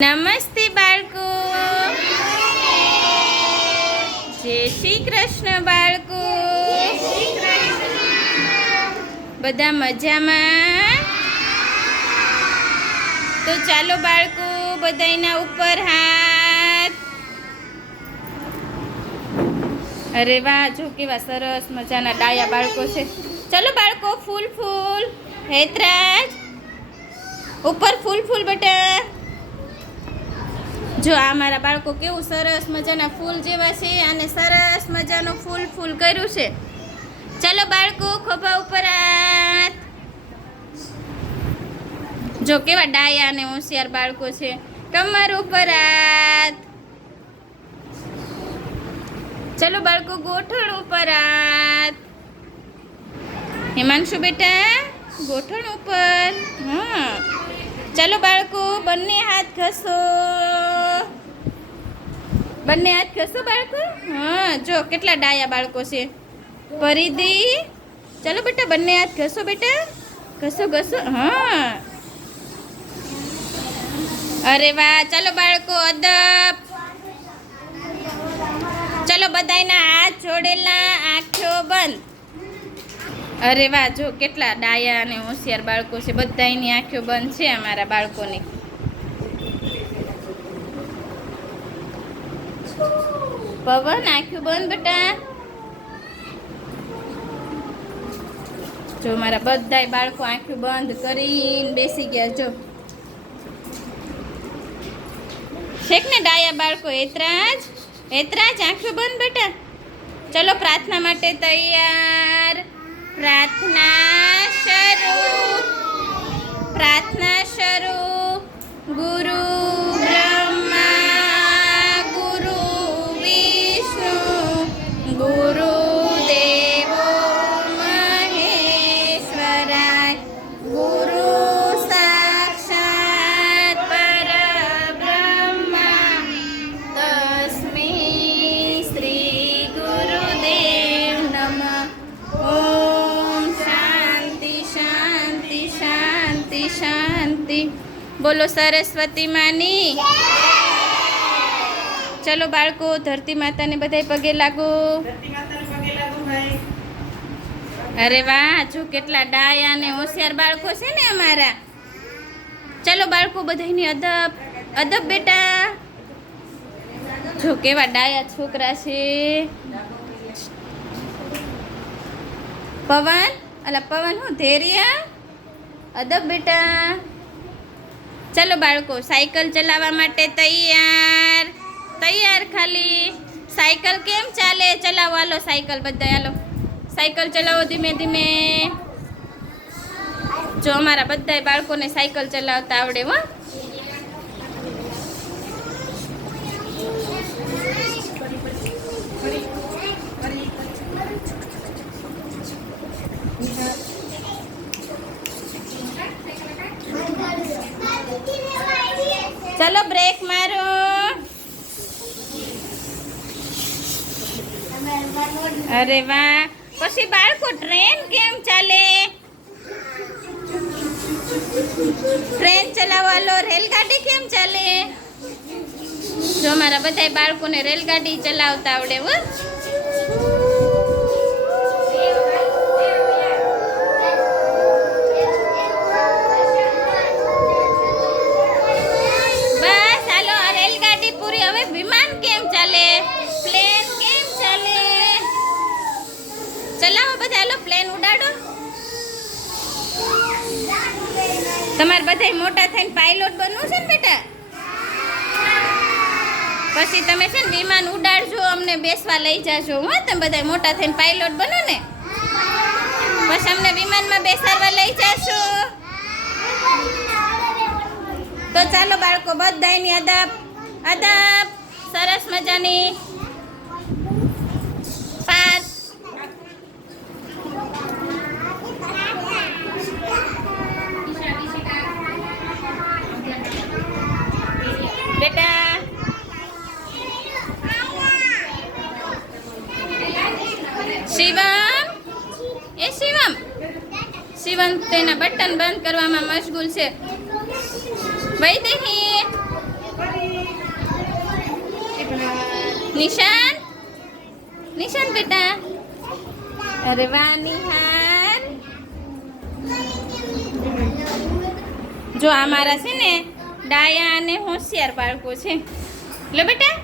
નમસ્તે બાળકો. જય શ્રી કૃષ્ણ બાળકો. બધા મજામાં? તો ચાલો બાળકો, બધાયના ઉપર હાથ. અરે વાહ, જો કેવા સરસ મજાના ડાયા બાળકો છે. ચાલો બાળકો, ફૂલ ફૂલ. હેતરાજ, ઉપર ફૂલ ફૂલ બેટા. જો આ મારા બાળકો કેવું સરસ મજાના ફૂલ જેવા છે અને સરસ મજાનું ફૂલ ફૂલ કર્યું છે. ચાલો બાળકો, ખભા ઉપર હાથ. જો કેવા ડાયા અને હોશિયાર બાળકો છે. કમર ઉપર હાથ. ચાલો બાળકો, ગોઠણ ઉપર હાથ. હિમાંશુ બેટા, ગોઠણ ઉપર. હા, ચાલો બાળકો, બંને હાથ ઘસો. બંને હાથ ઘસો બાળકો. હા, જો કેટલા ડાયા બાળકો છે. પરિધી, ચાલો બેટા, બંને હાથ ઘસો બેટા. ઘસો ઘસો. હા, અરે વાહ. ચાલો બાળકો, અદબ. ચાલો બધાયના હાથ જોડેલા, આંખો બંધ. અરે વાહ, જો કેટલા ડાયા અને હોશિયાર બાળકો છે. બધાયની આંખો બંધ છે અમારા બાળકોની. પવન, આંખો બંધ બેટા. જો મારા બધાય બાળકો આંખો બંધ કરીને બેસી ગયા. જો છેક ને ડાયા બાળકો. હેતરાજ, હેતરાજ, આંખો બંધ બેટા. ચલો પ્રાર્થના માટે તૈયાર. પ્રાર્થના શરૂ. પ્રાર્થના શરૂ. ગુરુ બ્રહ્મા ગુરુ વિષ્ણુ ગુરુ દેવો મહેશ્વરાય ગુરુ સાક્ષાત પરબ્રહ્મા તસ્મૈ શ્રી ગુરુદેવ નમઃ. ઓમ શાંતિ શાંતિ શાંતિ શાંતિ. બોલો સરસ્વતી માની. ચલો બાળકો, ધરતી માતાને બધાય પગે લાગો. અરે વાહ, જો કેટલા ડાયા અને હોશિયાર બાળકો છે ને અમારા. ચલો બાળકો, બધાયની અદબ. અદબ બેટા. જો કેવા ડાયા છોકરા છે. પવન, અલા પવન, હું ધૈર્ય. અદબ બેટા. ચલો બાળકો, સાયકલ ચલાવવા માટે તૈયાર. તૈયાર ખાલી. સાયકલ કેમ ચાલે? ચલાવો, હાલો સાયકલ બધા. હાલો સાયકલ ચલાવો ધીમે ધીમે. જો અમારા બધાય બાળકોને સાયકલ ચલાવતા આવડે. હો, ચલો બ્રેક મારો. અરે વાહ. પછી બાળકો, ટ્રેન કેમ ચાલે? ટ્રેન ચલાવવા લો. રેલગાડી કેમ ચાલે? જો મારા બધાય બાળકોને રેલગાડી ચલાવતા આવડે. હો, બસ હાલો. આ રેલગાડી પૂરી. હવે વિમાન કેમ ચાલે? પ્લેન કેમ ચાલે? ચલાવો બધા. હાલો પ્લેન ઉડાડો. તમારે બધાય મોટા થઈને પાયલોટ બનવું છે ને બેટા? પછી તમે છે ને વિમાન ઉડાડજો, અમને બેસવા લઈ જાજો. હો, તમે બધાય મોટા થઈને પાયલોટ બનો ને, પછી અમને વિમાનમાં બેસાડવા લઈ જાશો. તો ચાલો બાળકો, બધાયની અદબ. અદબ. સરસ મજાની. પાસ. બેટા શિવમ, એ શિવમ, શિવમ તેના બટન બંધ કરવામાં મશગુલ છે. વૈદેહી, નિશાન નિશાન બેટા. અરે વાહ નિહાર. જો આ મારા છે ને ડાયા અને હોશિયાર બાળકો છે. લો બેટા.